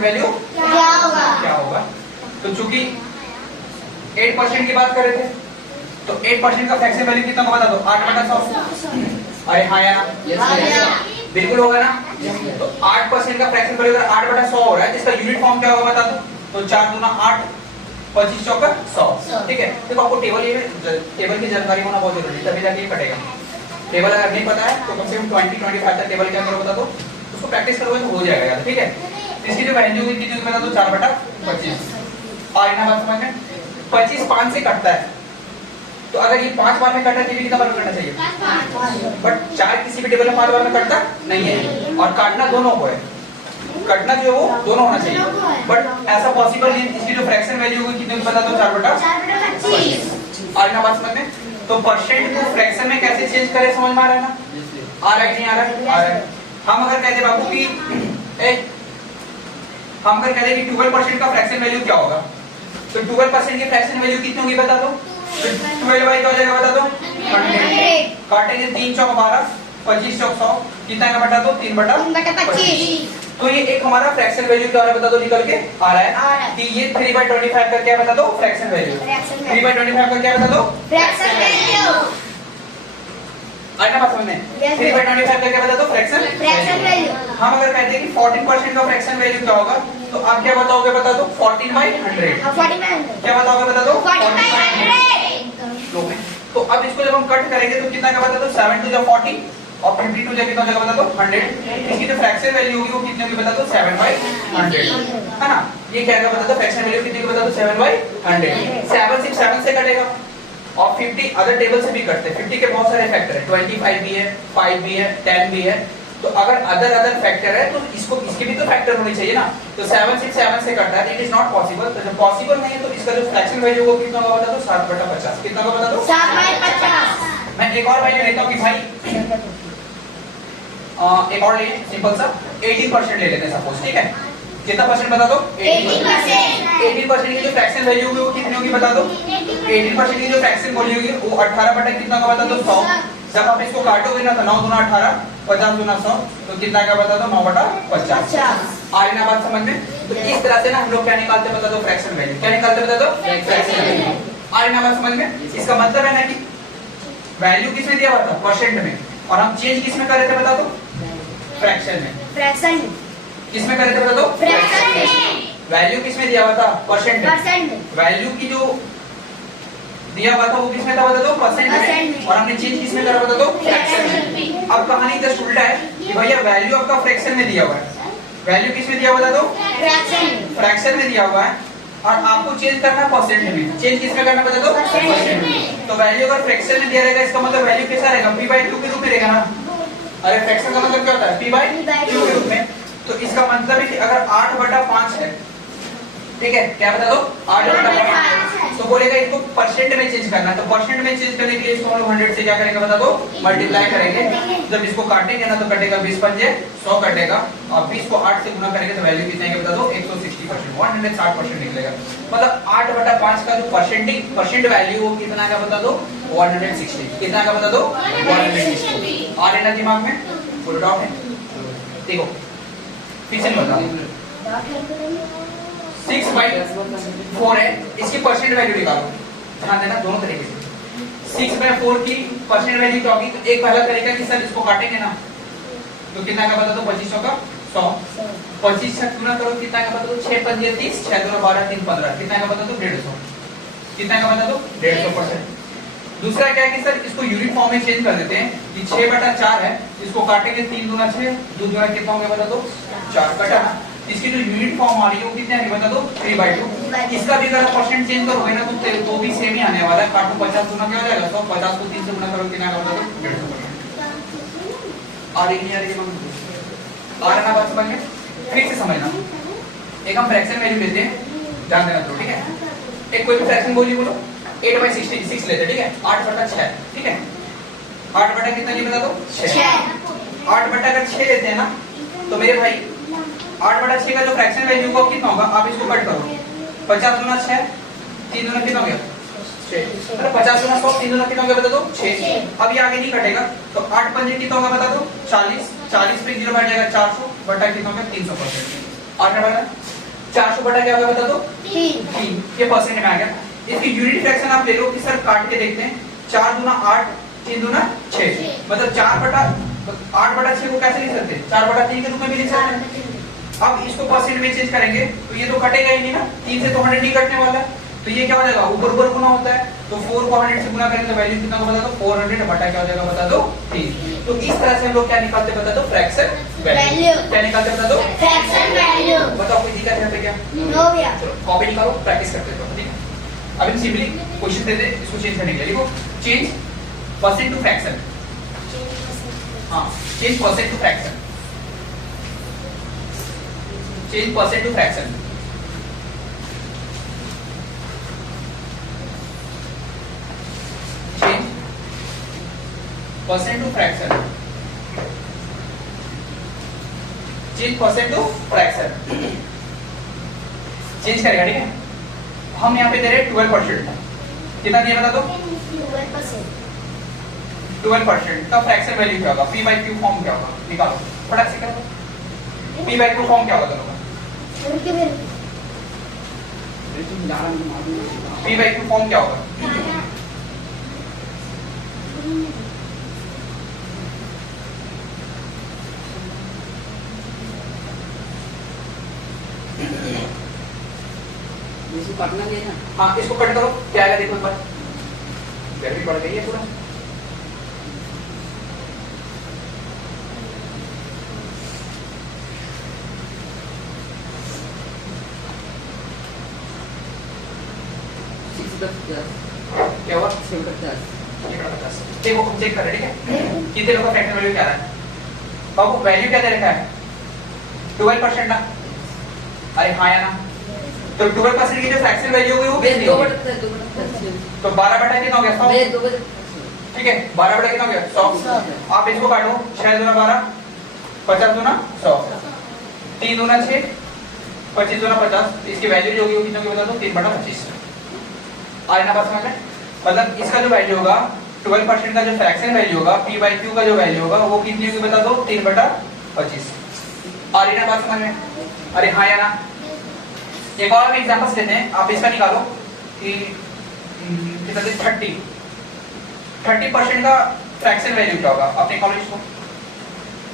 Fraction value क्या होगा। तो चूंकि 8% की बात कर रहे थे, तो 8% का फ्रैक्शन वैल्यू कितना होगा बता दो, 8/100। अरे हाँ या ना, बिल्कुल होगा ना। तो 8% का फ्रैक्शन वैल्यू अगर 8/100 हो रहा है, जिसका यूनिट फॉर्म क्या होगा बता दो। तो 4 दूना 8, 25 चौका 100। ठीक है, देखो आपको टेबल की जानकारी होना बहुत जरूरी है, तभी जाके ये कटेगा। टेबल अगर नहीं पता है तो कम से कम 20-25 तक टेबल क्या करो बता दो, उसको प्रैक्टिस करोगे तो हो जाएगा यार। ठीक है, इसकी जो वैल्यू होगी कितनी बता दो, 4/25। और इतना बात समझ में, 25 5 से कटता है, तो अगर ये 5 बार में कटा है, कितना बार में कटना चाहिए, बट 4 किसी भी टेबल में 5 बार में कटता नहीं है। और काटना दोनों को है, कटना जो वो दोनों होना चाहिए, बट ऐसा पॉसिबल नहीं। इसकी जो फ्रैक्शन वैल्यू होगी कितने बता दो, 4/25। और ना बात समझ में, तो परसेंट को फ्रैक्शन में कैसे चेंज करें, समझ में आ रहा है ना, आ रहा है नहीं आ रहा है, आ रहा है। हम अगर कहते बाबू की हम अगर कहते कि 12% का फ्रैक्शन वैल्यू क्या होगा, तो 12% की फ्रैक्शन वैल्यू कितनी होगी बता दो। 12 बाई क्या हो जाएगा बता दो, 100। काटेंगे 3 चौक 12, 25 चौक 100, कितना का बटा दो, 3/25। तो ये एक हमारा फ्रैक्शन वैल्यू क्या हो रहा है बता दो, निकल के आ रहा है कि ये 3/25 का क्या बता दो, फ्रैक्शन वैल्यू। 3/25 का क्या बता दो, फ्रैक्शन वैल्यू। आया बात समझ में, 3/25 का क्या बता दो, फ्रैक्शन वैल्यू। हम अगर कहते हैं कि 14% का फ्रैक्शन वैल्यू क्या होगा, तो आप क्या बताओगे बता दो, 14/100। क्या बताओगे बता दो, 14/100। तो अब इसको जब हम कट करेंगे तो कितना का बता दो, 7 2 40 और 52 जब कितना जगह बता दो, 100। इसकी जो फ्रैक्शन वैल्यू होगी वो कितनी होगी बता दो, 7/100, है ना। ये क्या बता दो, फ्रैक्शन वैल्यू कितनी बता दो, 7/100। 7 सिर्फ 7 से कटेगा, और 50 अदर टेबल से भी कटते हैं। 50 के बहुत सारे फैक्टर है, 25 भी है, 5 भी है, 10 भी है। तो अगर अदर फैक्टर है तो इसको इसके भी तो फैक्टर होने चाहिए ना। तो 7 से कटता है, इट इज नॉट पॉसिबल। तो जब पॉसिबल नहीं है तो इसका जो फ्रैक्शन वैल्यू होगा कितना होगा बता दो, 7/50। कितना होगा बता दो, 7/50। मैं एक और वैल्यू लेता हूं कि भाई एक और ले, सिंपल सा 18% ले लेते हैं सपोज। ठीक है, कितना परसेंट बता दो, 18%। 18% की जो फ्रैक्शन वैल्यू होगी वो कितनी होगी बता दो, 18% की जो फ्रैक्शन वैल्यू होगी वो 18 कितना का बता दो, 100। जब आप इसको काटोगे ना तो 9 दूना 18, 50 दूना 100, तो कितना का बता दो, 9/50। आगे ना बात समझ में। तो इस तरह से ना हम लोग क्या निकालते बता दो, फ्रैक्शन वैल्यू। क्या निकालते बता दो, फ्रैक्शन वैल्यू। आगे ना बात समझ में। इसका मतलब है ना कि वैल्यू किसमें दिया हुआ था, परसेंट में, और हम चेंज किसमें कर रहे थे बता दो, फ्रैक्शन में। फ्रैक्शन किसमें कर रहे थे बता दो, फ्रैक्शन में। वैल्यू किसमें दिया हुआ था, परसेंट में। वैल्यू की जो दिया हुआ था वो किसमें था बता दो, परसेंट में, और हमने चेंज किसमें करा बता दो, फ्रैक्शन में। अब कहानी जस्ट उल्टा है कि भैया वैल्यू आपका फ्रैक्शन में दिया हुआ है, वैल्यू किसमें दिया हुआ बता दो, फ्रैक्शन में दिया हुआ है, और आपको चेंज करना है परसेंट में। चेंज किसमें करना बता दो, परसेंट में। तो वैल्यू अगर फ्रैक्शन में दिया रहेगा, इसका मतलब वैल्यू कैसा रहेगा, p/2 के रूप में रहेगा ना। अरे फ्रैक्शन का मतलब क्या होता है, p/2 के रूप में। तो इसका मतलब है कि अगर 8/5 है, ठीक है, क्या बता दो, 8/5, तो बोलेगा इसको परसेंट में चेंज करना। तो परसेंट में चेंज करने के लिए इसको हम लोग 100 से क्या करेंगे बता दो, मल्टीप्लाई करेंगे। जब इसको काटेंगे ना तो कटेगा 20 पंजे 100 कटेगा, और 20 को 8 से गुना करेंगे तो वैल्यू कितनी आएगी बता दो, 160%, 160% निकलेगा। मतलब 8/5 का जो परसेंट वैल्यू वो कितना का बता दो, 160। कितना का बता दो, 160। आ रहा है दिमाग में, फुल डाउट है। देखो फिर से बताओ, 6/4 है, इसकी परसेंट वैल्यू निकालो। ध्यान देना दोनों तरीके से। 6/4 की परसेंट वैल्यू क्या होगी, तो एक पहला तरीका कि सर इसको काटेंगे ना तो कितना का बता दो, 25 का 100। 25 से गुना करो, कितना का बता दो, 6 पंजे 30, 6 2 12 3 15, कितना का बता दो, 150। कितना का बता दो, 150%। दूसरा क्या है कि सर इसको यूनिट फॉर्म में चेंज कर देते हैं कि 6/4 है, इसको काटेंगे 3 दूना 6, 2 दूना कितना होगा बता दो, 4 कटा। इसकी जो यूनिट फॉर्म आ रही है वो कितनी आएगी बता दो, 3/2। इसका भी अगर परसेंट चेंज करोगे ना तो भी सेम ही आने वाला है। काटो 50 गुना क्या हो जाएगा, तो 50 को 3 से गुना करो, कितना बता दो, 150%। आ रही है आ रहा ना बात समझ में। फिर से समझना, एक हम फ्रैक्शन वैल्यू लेते हैं, ध्यान देना तो, ठीक है। एक कोई भी फ्रैक्शन बोलो, 8/66 लेते हैं, ठीक है, 8/6, ठीक है। 8 कितना नहीं बता दो, 6। 8/6 लेते हैं ना, तो मेरे भाई 8/6 का जो फ्रैक्शन वैल्यू होगा कितना होगा, आप इसको कट करो, 50 गुना 6, 3 दूना कितना हो गया, 6। अरे 50 गुना 100, 3 दूना कितना हो गया बता दो, 6। अब ये आगे नहीं कटेगा, तो 8 पंजे कितना होगा बता दो, 40। 40 पे 0 बैठ जाएगा, 400 बटा कितना हो गया, 300%। 8 बटा 400 बटा क्या होगा बता दो 3, ये परसेंट में आ गया। इसकी यूनिट फ्रैक्शन आप ले लो कि सर काट के देखते हैं, 4 दूना 8, 3 दूना 6, मतलब 4 बटा 8 बटा 6 को कैसे लिख सकते हैं, 4 बटा 3 के रूप में भी लिख सकते हैं। अब इसको परसेंट में चेंज करेंगे तो ये तो कटेगा ही नहीं ना, 3 से तो 100 नहीं कटने वाला है, तो ये क्या हो जाएगा ऊपर ऊपर गुना होता है, तो 4 को 100 से गुना करेंगे तो वैल्यू कितना बता दो 400 बटा क्या हो जाएगा बता दो 3। तो इस तरह से हम लोग क्या निकालते बता दो फ्रैक्शन वैल्यू, क्या निकालते बता दो फ्रैक्शन वैल्यू। बताओ कोई दिक्कत है क्या? नो भैया। चलो कॉपी निकालो, प्रैक्टिस करते हैं ठीक है। अब हम सिंपली क्वेश्चन देते हैं, इसको चेंज करने के लिए लिखो चेंज परसेंट टू फ्रैक्शन। हां change percent to fraction, change percent to fraction. Change percent to fraction, change percent to fraction change करेगा ठीक है। हम यहाँ पे दे रहे हैं 12%, कितना दिया बता दो 12% का फ्रैक्शन वैल्यू क्या होगा, P by Q फॉर्म क्या होगा निकालो फटाक से करो। P by Q फॉर्म क्या होगा दोनों का, P by Q फॉर्म क्या होगा, इसको काटना नहीं है ना। हाँ इसको कट करो क्या आएगा देखो एक बार, गर्मी पड़ गई है पूरा। क्या हुआ 50। देखो हम चेक कर रहे हैं ठीक है, कितने लोगों का फ्रैक्शन वैल्यू क्या आ रहा है, बाबू वैल्यू क्या दे रखा है 12% ना, अरे हाँ या ना, तो 12% की जो फ्रैक्शन वैल्यू होगी वो बेस होगी, तो 12 बटा कितना हो गया 100, ठीक है 12 बटा कितना हो गया 100। आप इसको काटो 6 दूना 12, 50 दूना 100, 3 दूना 6, 25 दूना 50, इसकी वैल्यू जो होगी वो कितनी होगी बता दो 3 बटा 25। आए ना बात समझ में, मतलब इसका जो वैल्यू होगा 12% का जो फ्रैक्शन वैल्यू होगा P by Q का जो वैल्यू होगा वो कितनी होगी बता दो 3 बटा 25। आ रही ना बात समझ में, अरे हाँ या ना। एक और एग्जांपल्स लेते हैं, आप इसका निकालो कि कितना 30% का फ्रैक्शन वैल्यू क्या होगा, अपने कॉलेज को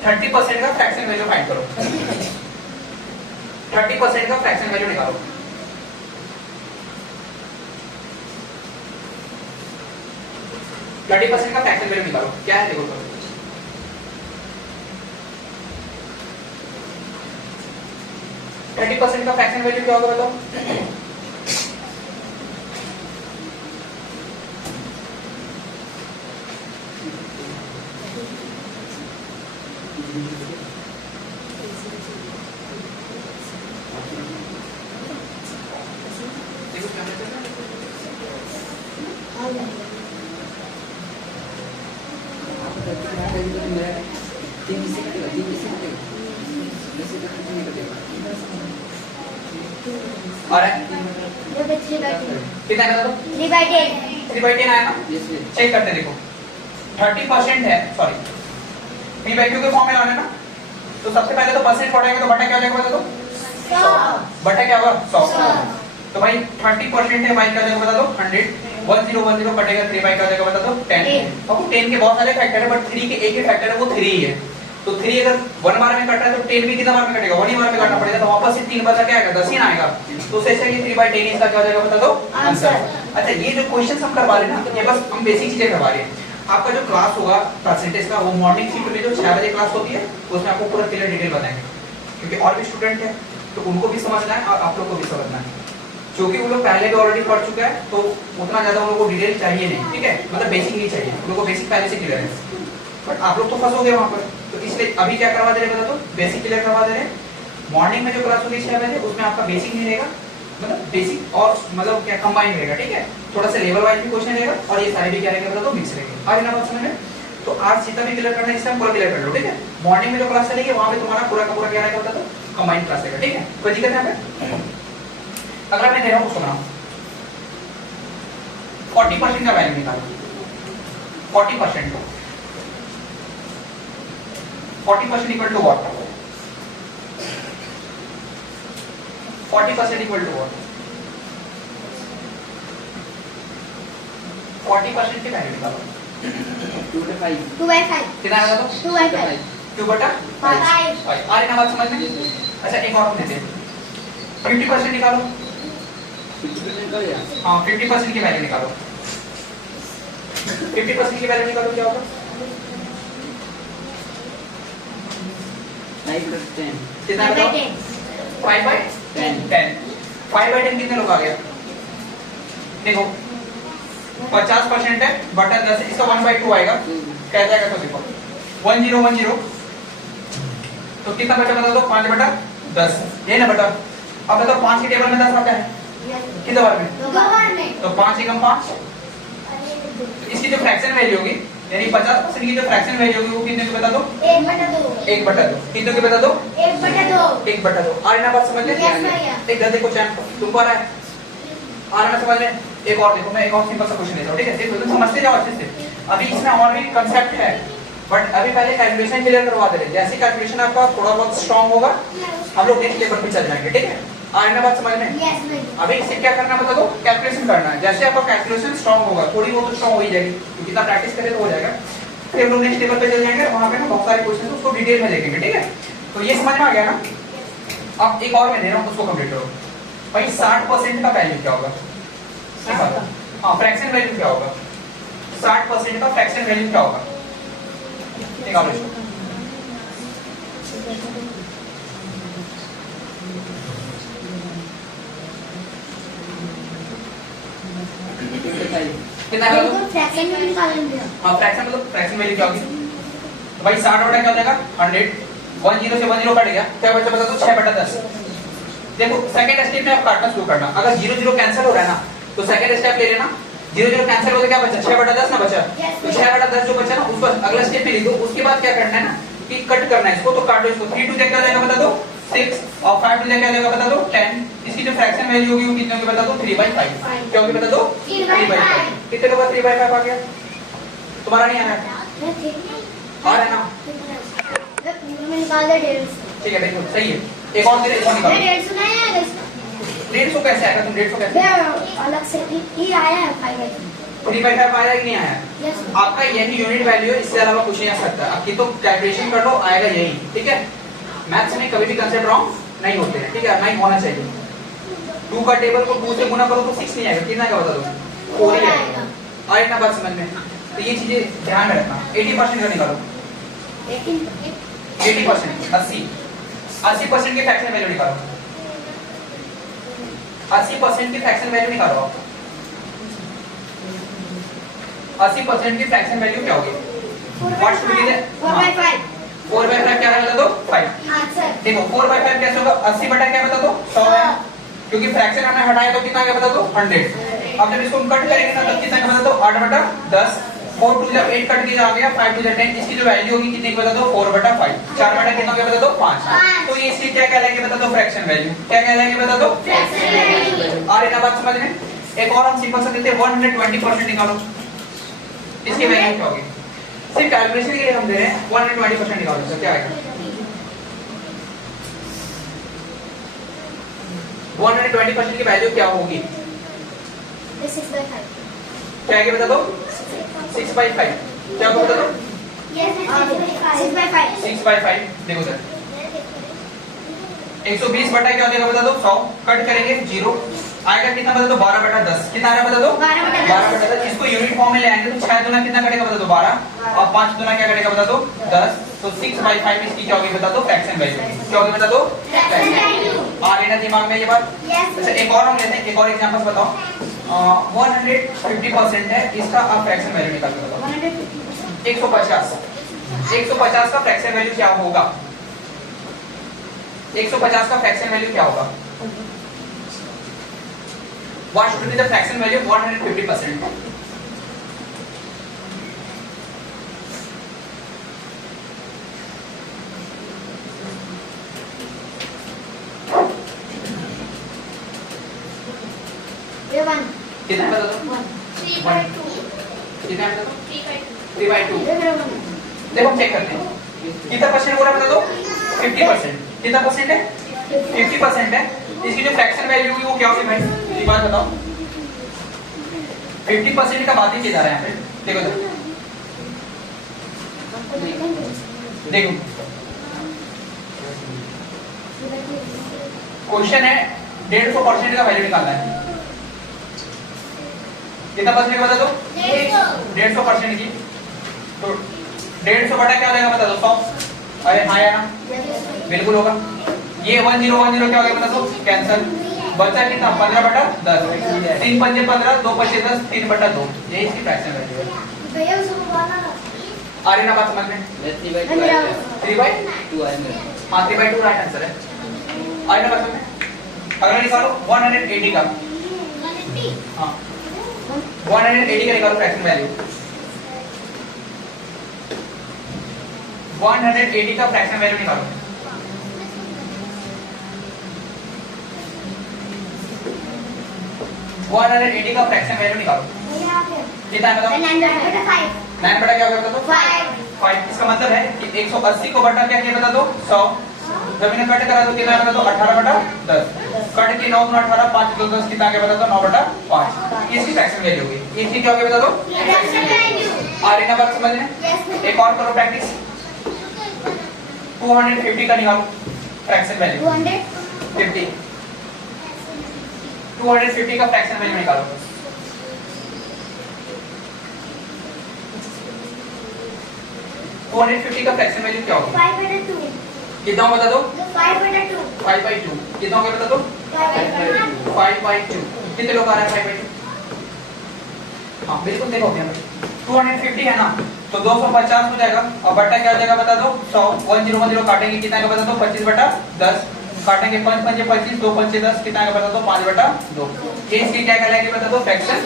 30% का फ्रैक्शन वैल्यू फाइंड करो, 30% का फ्रैक्शन वैल्यू निकालो। थर्टी परसेंट का फ्रैक्शन वैल्यू निकालो क्या है देखो, 30% का फ्रैक्शन वैल्यू क्या होगा बताओ, और कितना है बताओ 3/10 आया ना, चेक करते देखो 30% है, सॉरी P by Q के फॉर्म में लाना है ना, तो सबसे पहले तो परसेंट पढ़ेंगे तो बटा क्या हो जाएगा बता दो 100, बटा क्या होगा 100, तो भाई 30% है भाई क्या हो जाएगा बता दो 100, 1010 कटेगा 3 बाई क्या हो जाएगा बता दो 10। अब 10 के बहुत सारे फैक्टर है बट 3 के एक ही फैक्टर है वो 3 ही है, तो 3 अगर 1 बार में कट रहा है तो 10 भी कितना बार में कटेगा 1 ही बार में काटना पड़ेगा, तो वापस से 3 बचा क्या आएगा 10 ही ना आएगा, तो उससे अच्छा ये 3/10 इसका क्या हो जाएगा बता दो आंसर। अच्छा ये जो क्वेश्चंस हम करवा रहे हैं ना ये बस हम बेसिक चीजें करवा रहे हैं। आपका जो क्लास होगा परसेंटेज का वो मॉर्निंग शिफ्ट में जो 6 बजे क्लास होती है उसमें आपको पूरा क्लियर डिटेल बताएंगे, क्योंकि और भी स्टूडेंट है तो उनको भी समझना है और आप लोग को भी समझना है, क्योंकि वो लोग पहले भी ऑलरेडी पढ़ चुका है तो उतना ज्यादा उन लोगों को डिटेल चाहिए नहीं, ठीक है मतलब बेसिक ही चाहिए, उन लोगों को बेसिक पहले से क्लियर है, बट आप लोग तो फंसोगे वहां पर, तो इसलिए अभी क्या करवा दे रहे बता दो बेसिक क्लियर करवा दे रहे। मॉर्निंग में जो क्लास होगी 6 बजे उसमें आपका बेसिक नहीं रहेगा, मतलब बेसिक और मतलब क्या कंबाइन रहेगा, ठीक है थोड़ा सा लेवल वाइज भी क्वेश्चन रहेगा और ये सारे भी क्या रहेगा बता दो मिक्स रहेगा। आज ना बात समझ में, तो आज जितना भी क्लियर करना है इस टाइम पूरा क्लियर कर लो, ठीक है मॉर्निंग में जो क्लास चलेगी वहां पे तुम्हारा पूरा का पूरा क्या रहेगा बता दो कंबाइन क्लास रहेगा, ठीक है कोई दिक्कत है यहाँ पे। अगला मैं दे रहा हूँ उसको बनाओ 40% का वैल्यू निकालो, 40% 40% equal to what 40% equal to what? 40% की वैल्यू निकालो। 2/5 कितना आएगा तो? 2/5 2/5। आ रही ना बात समझ में? अच्छा एक और हम देते हैं, 50% निकालो। 50% का या? हाँ 50% की वैल्यू निकालो। 50% की वैल्यू निकालो, क्या होगा? 5/10 कितना बताओ? 5/10। 5/10 कितने लोग आ गया? देखो 50% है बटा 10, इसका 1/2 आएगा। क्या जाएगा तो देखो 1010, तो कितना बचा बता दो? 5/10, ये ना बटा। अब बताओ 5 की टेबल में 10 आता है कितने बार में? 2 बार में। तो 5 एकम 5, इसकी जो फ्रैक्शन वैल्यू होगी यानी 50% की जो फ्रैक्शन वैल्यू होगी वो कितने की बता दो? 1/2 1/2। कितने की बता दो? 1/2 1/2। आ रही ना बात समझ में? Yes, भैया। एक गलती को चैन तुमको आ रहा है? आ रहा है समझ में? एक और देखो, मैं एक और सिंपल सा क्वेश्चन लेता हूं, ठीक है? देखो तुम समझते जाओ अच्छे से। अभी इसमें और भी कांसेप्ट है, बट अभी पहले कैलकुलेशन क्लियर करवा दे रहे हैं। जैसे कैलकुलेशन आपका थोड़ा बहुत स्ट्रांग होगा हम लोग नेक्स्ट लेवल पे चल जाएंगे, ठीक है? आ रही ना बात समझ में? यस भैया। अभी इससे क्या करना बता दो? कैलकुलेशन करना है। जैसे आपका कैलकुलेशन स्ट्रांग होगा, थोड़ी बहुत तो स्ट्रांग हो ही जाएगी, क्योंकि जितना प्रैक्टिस करें तो हो जाएगा। फिर हम लोग नेक्स्ट लेवल पे चल जाएंगे, वहां पे ना बहुत सारे क्वेश्चन उसको डिटेल में देखेंगे, ठीक है? तो ये समझ में आ गया ना? अब एक और मैं दे रहा हूं, उसको कंप्लीट करो भाई। 60% का वैल्यू क्या होगा? हाँ फ्रैक्शन वैल्यू क्या होगा? 60% का फ्रैक्शन वैल्यू क्या होगा? निकालो इसको। कितना है बिल्कुल फ्रैक्शन में निकालेंगे। हाँ फ्रैक्शन मतलब फ्रैक्शन वैल्यू क्या होगी? तो भाई 60 बटा क्या हो जाएगा? 100। 10 से 10 कट गया, क्या बचा बता दो? 6/10। देखो सेकंड स्टेप में आप काटना शुरू करना। अगर 0 0 कैंसिल हो रहा है ना, तो सेकंड स्टेप ले लेना। 0 0 कैंसिल हो तो क्या बचा? 6/10 ना बचा? तो 6/10 जो बचा ना उसको अगला स्टेप में लिख दो। उसके बाद क्या करना है ना कि कट करना है इसको, तो काटो इसको। 3 2 क्या हो जाएगा बता दो? 6 और 5 2 क्या हो जाएगा बता दो? 10। इसकी जो फ्रैक्शन वैल्यू होगी वो कितनी होगी बता दो? 3/5। क्या होगी बता दो? 3/5। कितने लोगों का 3/5 आ गया? तुम्हारा नहीं आ रहा है? आ रहा है ना? में निकाल दे 150। ठीक है देखो सही है। एक और दे रहे, एक और निकालो। 150 नहीं आएगा इसका। 150 कैसे आएगा? तुम 150 कैसे? अलग से ही आया है 5/10। 3/5 आया कि नहीं आया? यस आपका यही यूनिट वैल्यू है, इससे अलावा कुछ नहीं आ सकता। आपकी तो कैलकुलेशन कर लो, आएगा यही, ठीक है? मैथ्स में कभी भी कंसेप्ट रॉन्ग नहीं होते हैं, ठीक है? नहीं होना चाहिए। 2 का टेबल को 2 से गुना करो तो 6 नहीं आएगा। कितना का बता दो? 4 ही आएगा। आए ना बात समझ में? तो ये चीजें ध्यान में रखना। 80% का निकालो। 80% 80% की फ्रैक्शन वैल्यू निकालो। 80% की फ्रैक्शन वैल्यू निकालो आप। 80% की फ्रैक्शन वैल्यू क्या होगी? What should be there? 4/5। 4/5 क्या है बता दो? 5। हाँ सर। देखो 4/5 कैसे होगा? 80 बटा क्या बता दो? 100 है, क्योंकि फ्रैक्शन हमने हटाया तो कितना आ गया बता दो? 100। अब जब इसको हम कट करेंगे ना तब कितना का बता दो? 8/10। 4 2 जब 8 कट के आ गया, 5 2 10। इसकी जो वैल्यू होगी कितनी की बता दो? 4/5। 4 बटा कितना हो गया बता दो? 5। तो ये इसकी क्या कहलाएगी बता दो? Fraction value. क्या कहलाएगी बता दो? Fraction value. आ रही ना बात समझ में? एक और हम सिंपल सा देते हैं, 120% निकालो। इसकी वैल्यू क्या होगी? सिर्फ कैलकुलेशन के लिए हम दे रहे हैं। 120% निकालो, तो क्या आएगा? 120% की वैल्यू क्या होगी? 6/5। क्या आगे बता दो? 6/5। क्या होगा बता दो? यस 6/5। 6/5। देखो सर 120 बटा क्या हो जाएगा बता दो? 100 कट करेंगे 0 आएगा कितना बता दो? 12/10। कितना आएगा बता दो? 12/10। इसको यूनिट फॉर्म में ले आएंगे तो 6 दुना कितना कटेगा बता दो? 12 और 5 दुना क्या कटेगा बता दो? 10। तो 6/5 इसकी क्या होगी बता दो? Fraction value. क्या होगी बता दो? Fraction value. आ रही ना दिमाग में ये बात? यस अच्छा एक और हम लेते हैं, एक और एग्जांपल बताओ। 150% है, इसका आप फ्रैक्शन वैल्यू निकाल के बताओ। 150 150 का फ्रैक्शन वैल्यू क्या होगा? 150 का फ्रैक्शन वैल्यू क्या होगा? What should be the fraction value of 150%? ये 1 कितना है बता दो? 3/2 कितना है बता दो? 3/2 3/2। ये मेरा 1 देखो हम चेक करते हैं कितना परसेंट हो रहा है बता दो? 50%। कितना परसेंट है? 50% है। इसकी जो फ्रैक्शन वैल्यू होगी वो क्या होगी भाई, एक बात बताओ। 50% का बात ही किया जा रहा है यहाँ पे। देखो देखो क्वेश्चन है 150% का वैल्यू निकालना है। कितना परसेंट बता दो, 150% की। तो 150 बटा क्या हो जाएगा बता दो, 100। अरे हाँ या ना, बिल्कुल होगा। ये 1010 क्या हो गया बता दो, कैंसल। बचा कितना, 15 बटा 10। 3 पंजे 15, 2 पंजे 10, 3 बटा 2। ये इसकी फ्रैक्शन वैल्यू है। आ रही ना बात समझ में? 3/2 आए मेरे। हाँ 3/2 राइट आंसर है। आ रही ना बात समझ में? अगला निकालो 180 का। हाँ 180 का निकालो फ्रैक्शन वैल्यू। 180 का फ्रैक्शन वैल्यू निकालो। का फ्रैक्शन वैल्यू निकालो। कितना है बताओ? 9 बटा क्या होगा बता दो, 5। इसका मतलब है कि 180 को बटा क्या किया बता दो, 100। जब इन्हें कट करा तो कितना है बता दो, 18 बटा 10। कट की 9 में 18, 5 2 10 कितना क्या बता दो, 9 बटा 5। इसकी फ्रैक्शन वैल्यू होगी। इसकी क्या होगी बता दो, आ रही ना बात समझ में? एक और करो प्रैक्टिस। 250 का निकालो फ्रैक्शन वैल्यू। 250 का फ्रैक्शन वैल्यू निकालो। 250 का फ्रैक्शन वैल्यू क्या होगा? 5/2। कितना बता दो, 5/2। 5/2। कितना होगा बता दो, 5/2। कितने लोग आ रहे हैं 5/2? हाँ बिल्कुल देखो क्या 250 है ना, तो 250 हो जाएगा और बट्टा क्या हो जाएगा बता दो, 100। 1010 काटेंगे कितना का बता दो, 25 बटा 10। काटेंगे 5 पंजे 25, 2 पंजे 10 कितना का बता दो, 5 बटा 2। ये इसकी क्या कहलाएगी बता दो, फ्रैक्शन।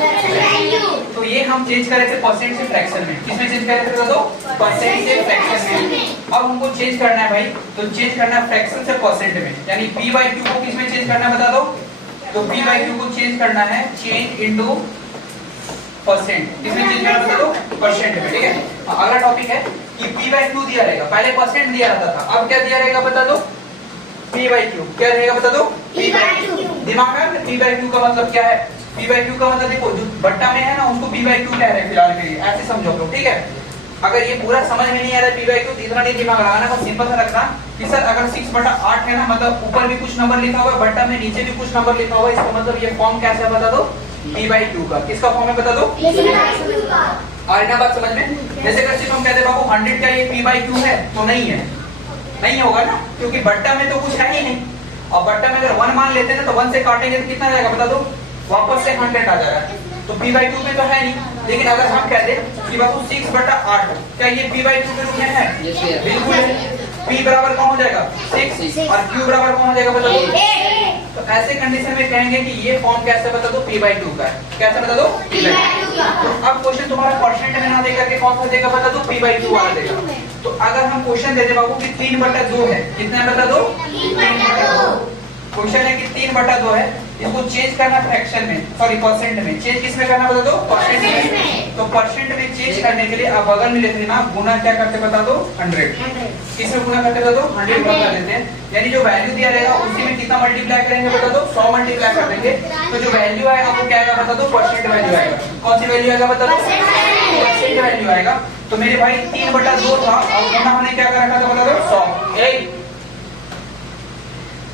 तो ये हम चेंज करे थे परसेंट से फ्रैक्शन में। किसमें चेंज करे थे बता दो, परसेंट से फ्रैक्शन में। अब हमको चेंज करना है भाई, तो चेंज करना है फ्रैक्शन से परसेंट में, यानी p/q को किसमें चेंज करना है बता दो, तो p/q को चेंज करना है चेंज इनटू परसेंट। किसमें चेंज करना बता दो, परसेंट में। ठीक है, अगला टॉपिक है कि p/q दिया रहेगा, पहले परसेंट दिया रहता था, अब क्या दिया रहेगा बता दो, p/q। क्या रहेगा बता दो, p/q। दिमाग में p/q का मतलब क्या है, p/q का मतलब देखो जो बट्टा में है ना उसको p/q कह रहे हैं फिलहाल के लिए, ऐसे समझो लोग। ठीक है, अगर ये पूरा समझ में नहीं आ रहा p/q तो इतना नहीं दिमाग लगाना, बस सिंपल सा रखना कि सर अगर 6/8 है ना, मतलब ऊपर भी कुछ नंबर लिखा हुआ है, बट्टा में नीचे भी कुछ नंबर लिखा हुआ है, इसका मतलब ये फॉर्म कैसा है बता दो, p/q का। किसका फॉर्म है बता दो, और ना बात समझ में? जैसे अगर सिर्फ हम कहते बाबू 100 क्या ये p/q है, तो नहीं है, नहीं होगा ना, क्योंकि बट्टा में तो कुछ है ही नहीं। और बट्टा में अगर 1 मान लेते हैं तो 1 से काटेंगे तो कितना जाएगा बता दो, वापस से 100 आ जाएगा। तो p/q में तो है नहीं, लेकिन अगर हम कहते कि बाबू 6/8 क्या ये p/q के रूप में है? बिल्कुल है। p बराबर कौन हो जाएगा, 6, और q बराबर कौन हो जाएगा बता दो। तो ऐसे कंडीशन में कहेंगे कि ये फॉर्म कैसे बता दो, p/2 का है। कैसे बता दो, p/2 का। अब क्वेश्चन तुम्हारा परसेंट में ना देकर के कौन सा देगा बता दो, p/2 वाला देगा। तो अगर हम क्वेश्चन देते बाबू कि 3/2 है, कितना है बता दो, 3/2। क्वेश्चन है कि 3/2 है, इसको चेंज करना फ्रैक्शन में, सॉरी परसेंट में। चेंज किसमें करना बता दो, परसेंट में। तो परसेंट में चेंज करने के लिए आप बगल में लेते हैं ना, गुना क्या करते बता दो, 100। किसमें गुना करते बता दो, 100 कर देते हैं। यानी जो वैल्यू दिया रहेगा उसी में कितना मल्टीप्लाई करेंगे बता दो, 100 मल्टीप्लाई कर देंगे। तो जो वैल्यू आएगा वो क्या आएगा बता दो, परसेंट वैल्यू आएगा। कौन सी वैल्यू आएगा बता दो, परसेंट वैल्यू आएगा। तो मेरे भाई 3/2 था और गुना हमने क्या कर रखा था बता दो, 100।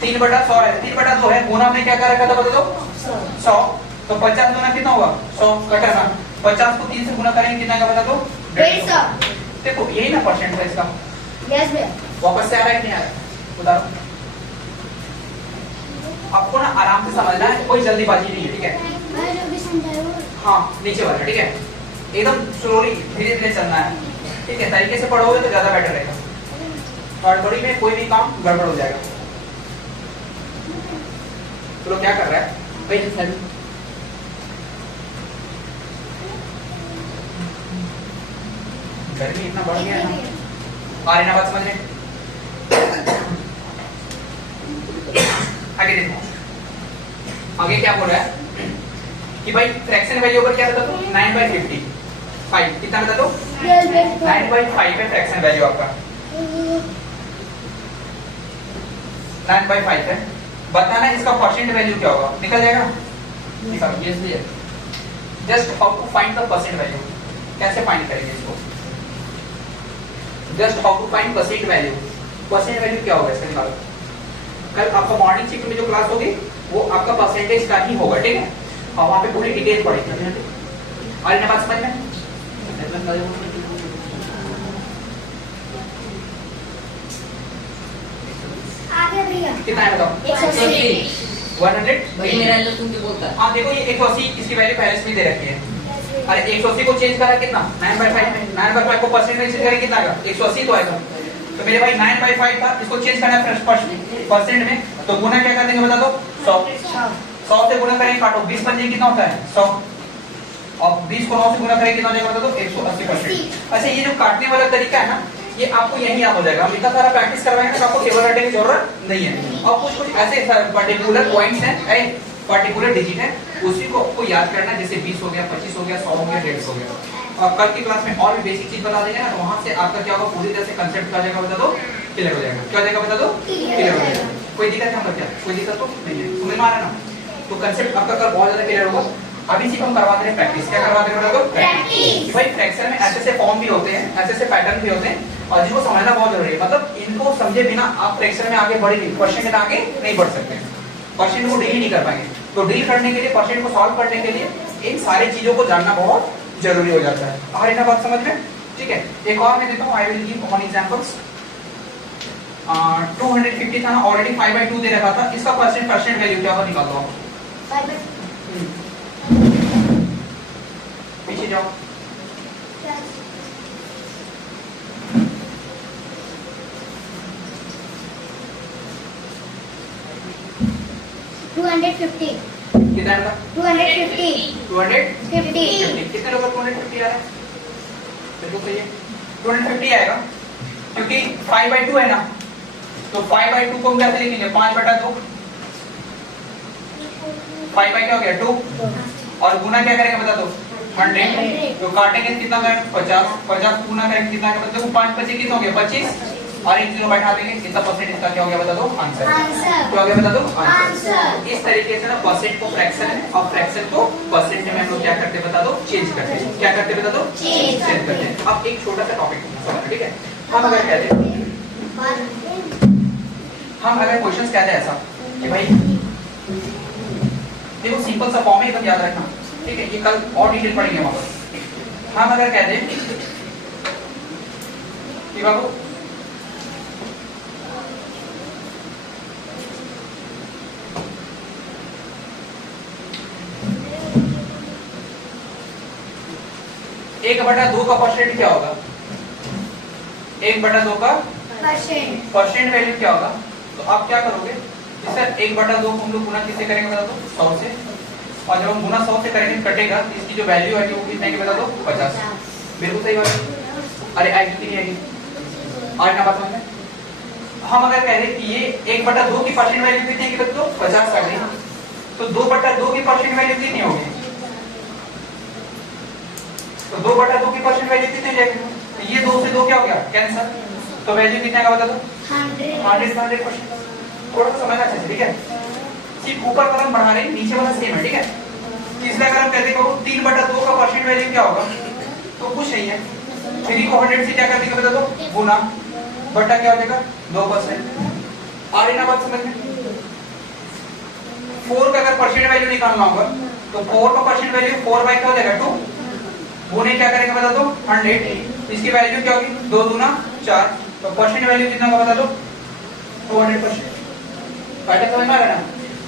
3/100 है, 3/2 है, गुना हमने क्या कर रखा था बता दो, 100। तो 50 गुना कितना होगा, 100 कटेगा। 50 को 3 से गुना करेंगे कितना का बता दो, 150। देखो यही ना परसेंट है इसका। यस भैया। वापस से आ रहा है कि नहीं आ रहा है, बताओ। आपको ना आराम से समझना है, कोई जल्दीबाजी नहीं है। ठीक है, मैं जो भी समझाया हाँ नीचे वाला। ठीक है, एकदम स्लोली धीरे धीरे चलना है। ठीक है, तरीके से पढ़ोगे तो ज्यादा बेटर रहेगा। और थोड़ी में कोई भी काम गड़बड़ हो जाएगा। तो लोग क्या कर रहा है भाई, गर्मी इतना बढ़ गया है ना, आ रही ना बात समझने? आगे देखो, आगे क्या बोल रहा है कि भाई फ्रैक्शन वैल्यू पर क्या बता दो, 9/55। कितना बता दो, 9/5 है फ्रैक्शन वैल्यू आपका, 9/5 है। बताना इसका परसेंट वैल्यू क्या होगा, निकल जाएगा। निकालो। Yes भैया। Just how to find the percent value, कैसे फाइंड करेंगे इसको? Just how to find percent value, percent value क्या होगा इसका निकालो। कल आपका मॉर्निंग शिफ्ट में जो क्लास होगी वो आपका परसेंटेज का ही होगा, ठीक है, और वहां पे पूरी डिटेल पढ़ेंगे। और इन्हें बात समझ में? आगे भैया कितना है बताओ? 180 100। भाई मेरा अंदर तुम क्या बोलता है? हाँ देखो ये 180 इसकी वैल्यू पहले से ही दे रखी है। अरे 180 को चेंज करा कितना 9/5 में, 9/5 को परसेंट में चेंज करें कितना आएगा 180 तो आएगा। तो मेरे भाई 9/5 था, इसको चेंज करना है परसेंट में, तो गुना क्या कर देंगे बता दो 100। 100 से गुना करेंगे, काटो 20 बन जाए कितना होता है 100, और 20 को 9 से गुना करेंगे कितना हो जाएगा बता दो 180%। अच्छा ये जो काटने वाला तरीका है ना ये आपको यही याद हो जाएगा। हम इतना सारा प्रैक्टिस करवाएंगे तो आपको टेबल रटने की जरूरत नहीं है। और कुछ ऐसे पर्टिकुलर पॉइंट्स हैं, पर्टिकुलर डिजिट है, उसी को आपको याद करना है। जैसे 20 हो गया, 25 हो गया, 100 हो गया, 150 हो गया। और कल की क्लास में और भी बेसिक चीज बता देंगे ना, तो वहां से आपका क्या होगा पूरी तरह से कंसेप्ट क्या हो जाएगा बता दो क्लियर हो जाएगा। क्या हो जाएगा बता दो क्लियर हो जाएगा। कोई दिक्कत है क्या? कोई दिक्कत तो नहीं है, समझ में आ रहा है ना? तो कंसेप्ट आपका कल बहुत ज्यादा क्लियर होगा। अभी सिर्फ हम करवा दे रहे हैं प्रैक्टिस। क्या करवा दे रहे हैं प्रैक्टिस। भाई फ्रैक्शन में ऐसे फॉर्म भी होते हैं, ऐसे पैटर्न भी होते हैं, और जिसको समझना बहुत जरूरी है। मतलब इनको समझे बिना आप फ्रैक्शन में आगे बढ़ेंगे, क्वेश्चन में आगे नहीं बढ़ सकते, क्वेश्चन को डील नहीं कर पाएंगे। तो डील करने के लिए, क्वेश्चन को सॉल्व करने के लिए इन सारी चीजों को जानना बहुत जरूरी हो जाता है। और इतना बात समझ में? ठीक है, एक और मैं देता हूँ, I will give one examples. 250 था ना, ऑलरेडी 5/2 दे रखा था, इसका परसेंट वैल्यू क्या होगा निकाल दो आप। पीछे जाओ। कितना है? 250 कितने लोग 250 आ रहा है? बिल्कुल सही है, 250 आएगा, क्योंकि 5/2 है ना, तो 5/2 को हम कैसे लिखेंगे 5/2। 5 बाई क्या हो गया 2, और गुना क्या करेंगे बता दो 100। तो काटेंगे कितना में 50, 50 गुना करेंगे कितना का मतलब 5 बचे कितना हो गया 25, और एक जीरो बैठा देंगे कितना परसेंट इसका क्या हो गया बता दो आंसर। क्या हो गया बता दो आंसर। इस तरीके से ना परसेंट को फ्रैक्शन है और फ्रैक्शन को परसेंट में हम लोग क्या करते बता दो चेंज करते हैं। क्या करते बता दो चेंज करते हैं। अब एक छोटा सा टॉपिक समझना, ठीक है। हम अगर कहते हैं, हम अगर क्वेश्चंस कहते हैं ऐसा कि भाई देखो सिंपल सा फॉर्म है, एकदम याद रखना, ठीक है। ये कल और डिटेल पढ़ेंगे वहां पर। हम अगर कहते हैं कि बाबू एक बटा दो का परसेंट क्या होगा, 1/2 का परसेंट वैल्यू क्या होगा, तो आप क्या करोगे सर 1/2 हम लोग गुना किससे करेंगे बता दो 100 से, और जब हम गुना 100 से करेंगे कटेगा इसकी जो वैल्यू आएगी वो कितने की बता दो 50। बिल्कुल सही बात है। अरे आएगी कि नहीं आएगी? और ना बात समझ। हम अगर कह रहे कि ये 1/2 की परसेंट वैल्यू कितनी की बता दो 50 आ गई, तो 2/2 की परसेंट वैल्यू कितनी होगी, तो 2/2 की परसेंट वैल्यू कितनी हो जाएगी, तो ये 2 से 2 क्या हो गया कैंसर, तो वैल्यू कितना का बता दो 100%। थोड़ा सा समझना चाहिए, ठीक है। सिर्फ ऊपर कलम बढ़ा रहे हैं, नीचे वाला सेम है, ठीक है। इसलिए अगर हम कहते हैं 3/2 का परसेंट वैल्यू क्या होगा, तो कुछ नहीं है 3 को 100 से क्या कर देंगे बता दो गुना, बटा क्या हो जाएगा 2%। और इन बात समझ में। 4 का अगर परसेंट वैल्यू निकालना होगा तो 4 का परसेंट वैल्यू 4/2 क्या हो जाएगा 2, गुने क्या करेंगे बता दो 100, इसकी वैल्यू क्या होगी 2 दूना 4, तो परसेंट वैल्यू कितना होगा बता दो 200%। समझ में आ रहा है ना।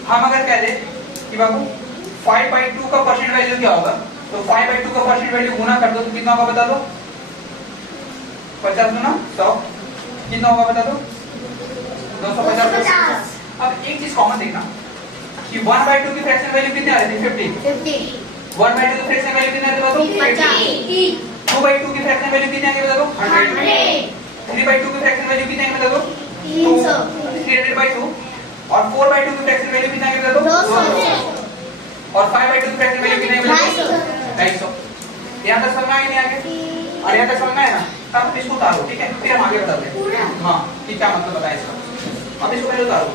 हम अगर कह दे कि बाबू 5/2 का परसेंट वैल्यू क्या होगा, तो 5/2 का परसेंट वैल्यू गुना कर दो तो कितना होगा बता दो 50 गुना 100 कितना होगा बता दो 250। अब एक चीज कॉमन देखना कि 1/2 की फ्रैक्शन वैल्यू कितनी आ रही थी 50, 1/2 की फ्रैक्शन वैल्यू कितनी आ रही बता दो 2/2 की फ्रैक्शन वैल्यू कितनी आ गई बता दो 100, 3/2 की फ्रैक्शन वैल्यू कितनी आ गई बता दो 300/2, और 4/2 की फ्रैक्शन वैल्यू कितना है बता दो 200, और 5/2 की फ्रैक्शन वैल्यू कितना है बता दो 250। यहां तक समझ में नहीं आगे, और यहां तक समझ में आया ना, तब इसको उतारो, ठीक है, फिर हम आगे बताते हैं हां कि क्या मतलब बताया इसका। अब इसको पहले उतारो,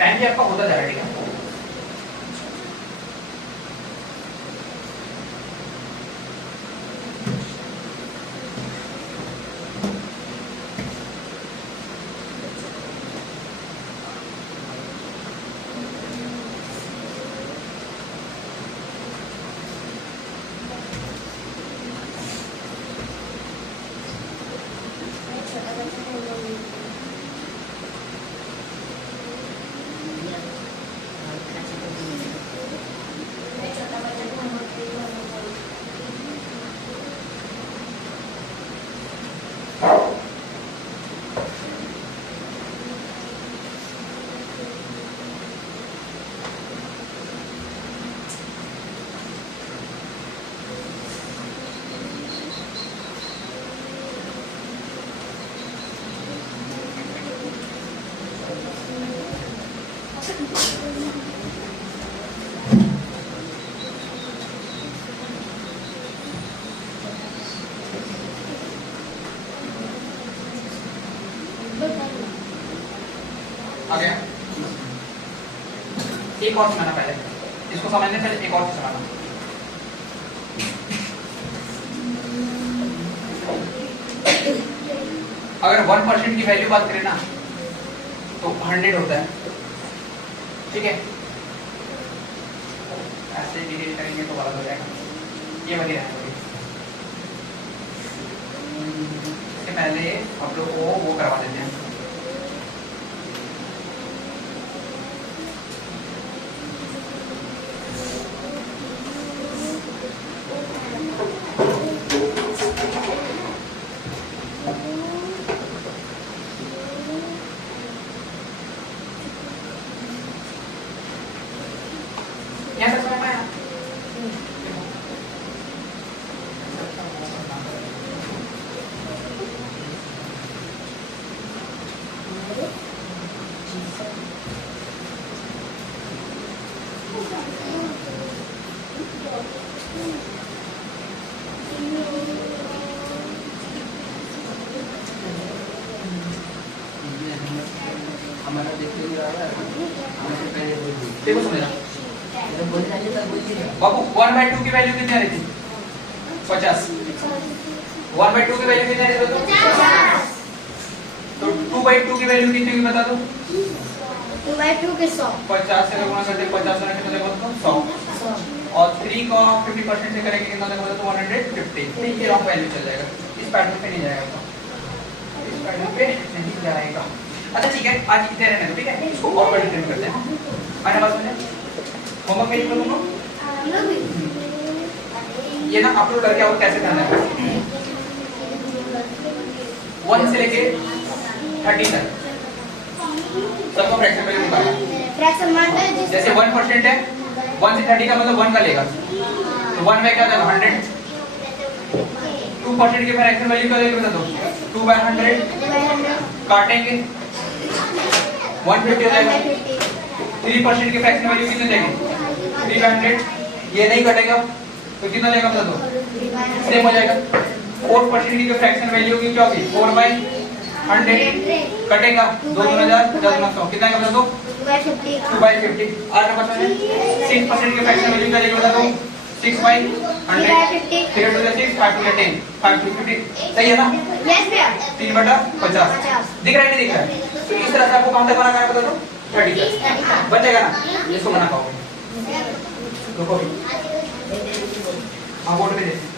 टाइम भी आपका होता जा रहा है, ठीक है। आ गया। एक और सुनाना पहले, इसको समझने से पहले एक और सुनाना। अगर 1% की वैल्यू बात करें ना तो 100 होता है, ठीक है। ऐसे डिलीट करेंगे तो गलत हो जाएगा, ये वगैरह है। इससे पहले आप लोग को वो करवा देते हैं। यहाँ तक समझ में आया? हमारा देखते ही रहा है, हमारे पहले बोल दी। देखो समझना जब बोल रही तब बोल दी। बाबू 1/2 की वैल्यू कितनी आ रही थी? 50। 1/2 की वैल्यू कितनी आ रही थी? 50। तो 2/2 की वैल्यू कितनी होगी बता दो? 2/2 के 100। 50 से गुणा करते 50 से कितना देगा तो 100। और 3 को 50% से करेंगे कितना देगा तो 150। ये रॉन्ग वैल्यू चल जाएगा, इस पैटर्न पे नहीं जाएगा, इस पैटर्न पे नहीं जाएगा। अच्छा ठीक है, आज इतने रहने दो, ठीक है। इसको और बड़ी ट्रेन करते हैं। मैंने बात सुने होमवर्क में लिख लो तुम लोग। ये ना अपलोड करके और कैसे करना है 1 से लेके 30 तक सबको फ्रैक्शन वैल्यू निकालना। फ्रैक्शन मान लो जैसे 1% है, 1 से 30 का मतलब 1 का लेगा, तो 1 में क्या देगा 100। 2% की फ्रैक्शन वैल्यू क्या देगा बता दो? 2/100 काटेंगे 150 हो जाएगा। 3% की फ्रैक्शन वैल्यू कितनी देंगे? 3/100। ये नहीं कटेगा तो कितना लेगा बता दो? सेम हो जाएगा। 4% की फ्रैक्शन वैल्यू की क्या होगी? 4/100 कटेगा 2/2000 50/100 कितना आएगा बता दो? 2/50। और नंबर 6% की फ्रैक्शन वैल्यू क्या लेगा बता दो? 6/100 3 to the 6 5 to the 10 5 to 50 सही है ना? यस भैया 3/50 दिख रहा है नहीं दिख रहा है? तो इस तरह से आपको कहां तक बनाना है बता दो? 30 तक बन जाएगा ना? इसको बना पाओगे। देखो हाँ बोर्ड पे देखो